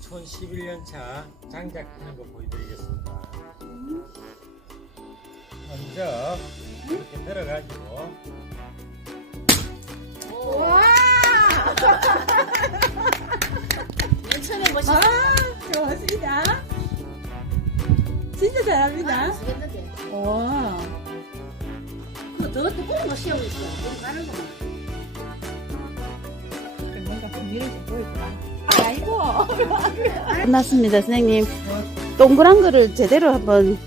2011년차 장작하는 거 보여드리겠습니다. 먼저 이렇게 늘어가지고 와! 천천히 멋있어. 아, 좋습니다. 진짜 잘합니다. 쓰겠는데. 와. 그더 두꺼운 거 씌우고 있어. 너무 가는 거. 뭔가 분위기를 좀 보여주라. 아이고. 끝났습니다, 선생님. 동그란 거를 제대로 한번